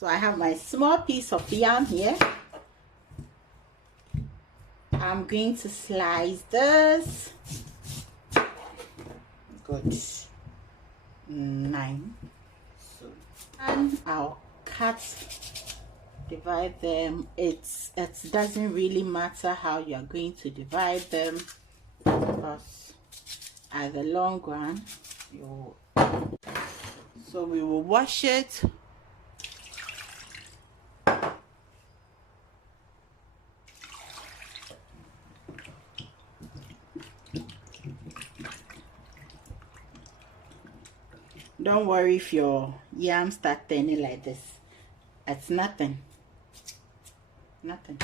So I have my small piece of yam here. I'm going to slice this. Good. 9. So, and I'll divide them. It doesn't really matter how you are going to divide them, because at the long run, so we will wash it. Don't worry if your yam start turning like this. It's nothing. Nothing.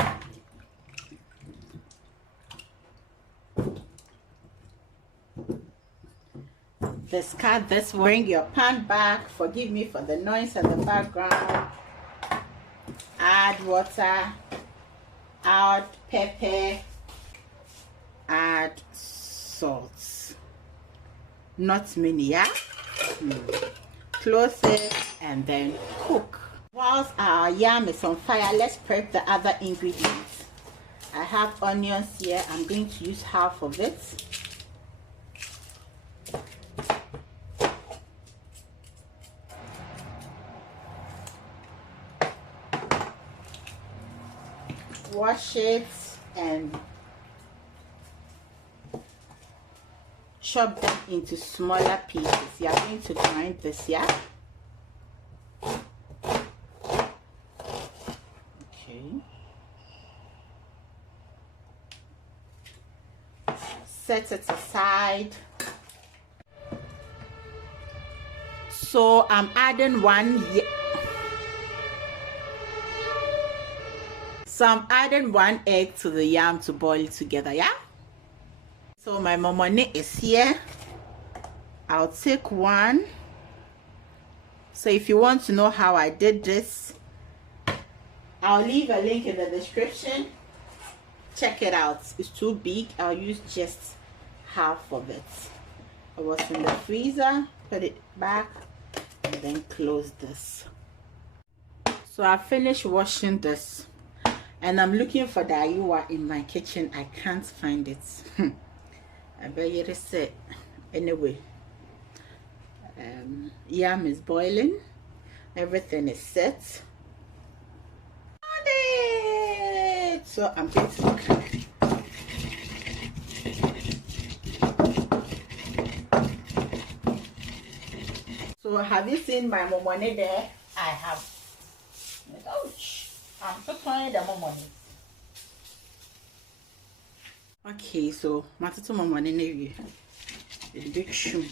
Discard this one. Bring your pan back. Forgive me for the noise in the background. Add water. Add pepper. Add salt. Not many, yeah? Close it and then cook. Whilst our yam is on fire, let's prep the other ingredients. I have onions here. I'm going to use half of it. Wash it and chop them into smaller pieces. You are going to grind this, yeah? Okay. Set it aside. So I'm adding one egg to the yam to boil together, yeah? So my momoni is here. I'll take one. So if you want to know how I did this, I'll leave a link in the description. Check it out. It's too big. I'll use just half of it. It was in the freezer. Put it back and then close this. So I finished washing this and I'm looking for the ayua in my kitchen. I can't find it. I bet you it. Anyway, yam is boiling. Everything is set. So I'm going to cook. So have you seen my momoni there? I have. Ouch! I'm cooking the momoni. Okay, so matoto momoni nevi. The big shoe.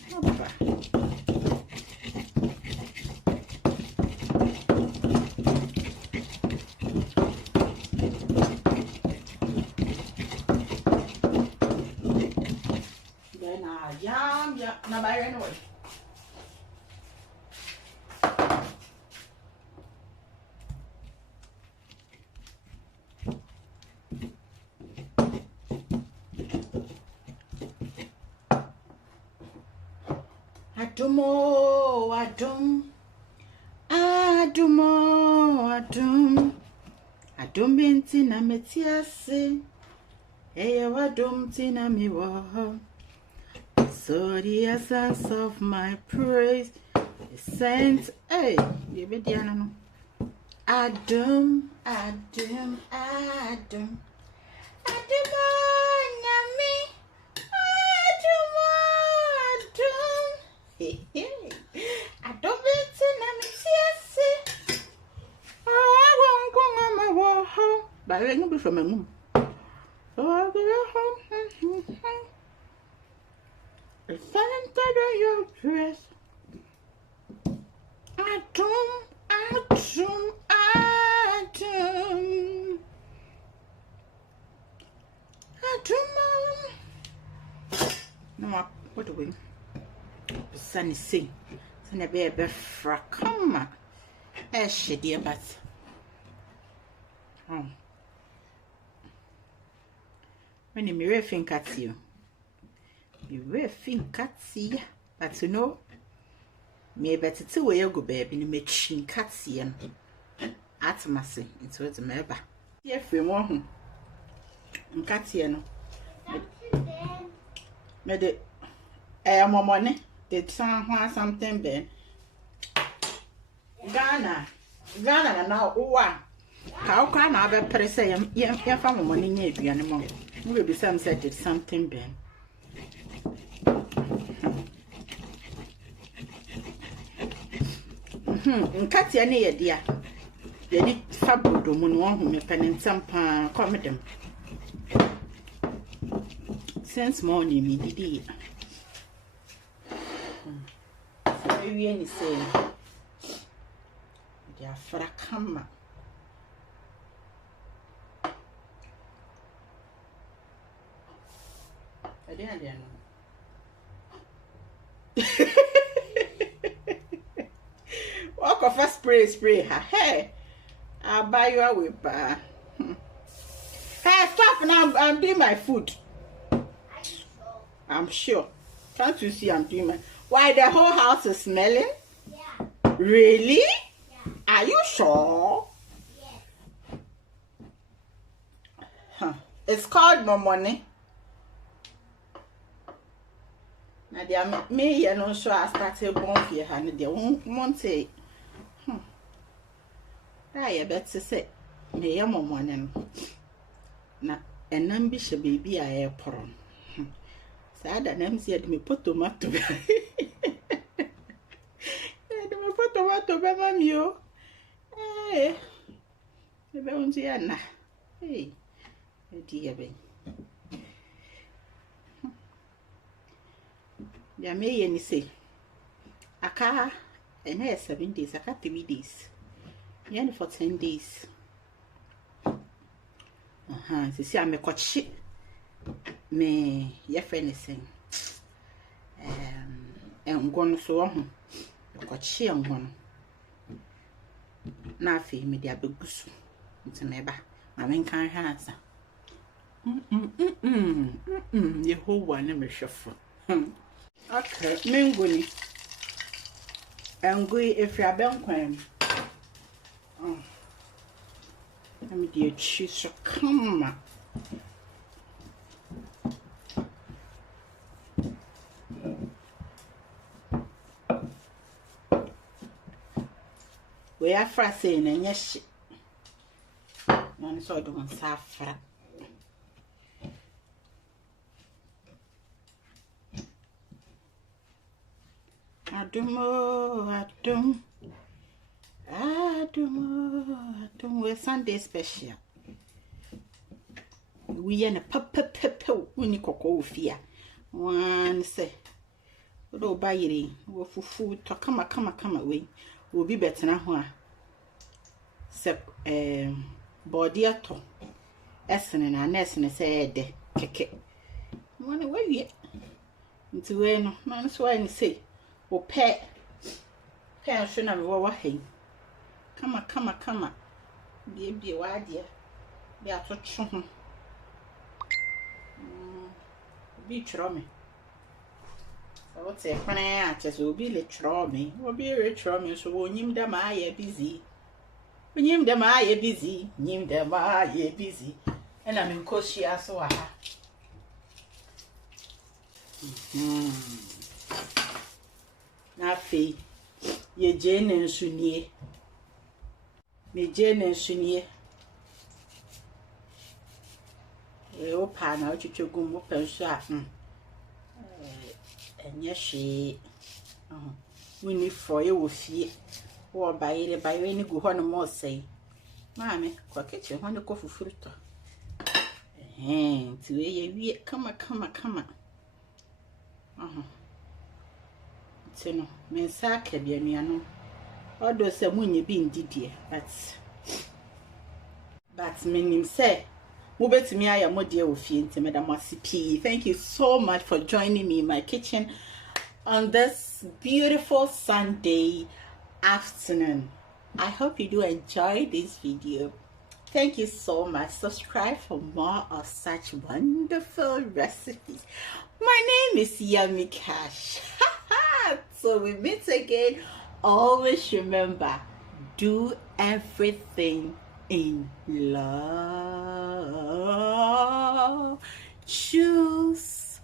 Then yam na buy right away. Adum binti na metiase, eya wadum tina miwa. So the essence of my praise is sent. Hey, you be Diana no. Adum, nyami, adum binti na metiase. But I ain't be from my mom. So I'll go home. It's scented on your dress. Adum. No, what do we? Sunny sing. Sunny baby frack. Come on. She dear, but. When you mirror think at you, but you know, me better to wear go baby in the machine cats here. atmasi into it meba. Ye free more. Nkatieno. Me de Momoni the something ben. Ghana na uwa. How can I be press yam from Momoni near the animal? We be some said did something ben. Nkatia ne ye dia. Ye di fabudo mu no hu me penensampa komedem. Since morning me didi. So we any say. Dia frakama. Ade no. Walk of a spray her hair. I'll buy you away, ba. Hey, stop now. I'm doing my food. I'm sure. Can't you see I'm doing my... Why the whole house is smelling? Yeah. Really? Yeah. Are you sure? Yes. Huh. It's called Momoni. Now they me you know so I started born here and they won't say. I bet to say me ya Momoni na enambi she baby I poron. Sada nam said me put tomato. Me put tomato be mamio. Eh. Me be unji ana. Hey. Dear be. Ya me ye ni say. Aka and 7 days, aka 3 days. Yan for 10 days. See I'm a coach. Me your friend is saying. And gone so on. Coach and one. Na fe me dia begusu. Nti me ba. Ma men kan hansa. Ye ho one me hwefo. Okay, mengoni. Angui if you are benkwan. Let me dear cheese come. We are frasing and yes, one so don't suffer. Adum. We're Sunday special. We in a when cocoa fear. One say, "Oh, buy it. We'll food to come away. We'll be better now." Sep, body at all. Essen and a nest and said, "Keke." One away yet. Into when man swine say, "Oh, pet. Shouldn't have walking. Come. Be a wide dear. Be a touch. Be trummy. I would say, when I just will be let trummy, will be rich trummy, so when him them I busy. When him them I busy, him them I busy. And I'm in course she also a ha. Now, fee. Ye Jane and Sunye. Me Jane and Sunye. Opa na ochicho gum open shop. And yes, she. We need for you with fear. Or by any go on more say. Mammy, quite kitchen when you go for fruit. To a come. No, men sake bia nuano. Odo se munye bi ndidie, but menim say mo betimi aya modie ofie nti madam asipi. Thank you so much for joining me in my kitchen on this beautiful Sunday afternoon. I hope you do enjoy this video. Thank you so much. Subscribe for more of such wonderful recipes. My name is Yummy Cash. So we meet again. Always remember, Do everything in love. Choose.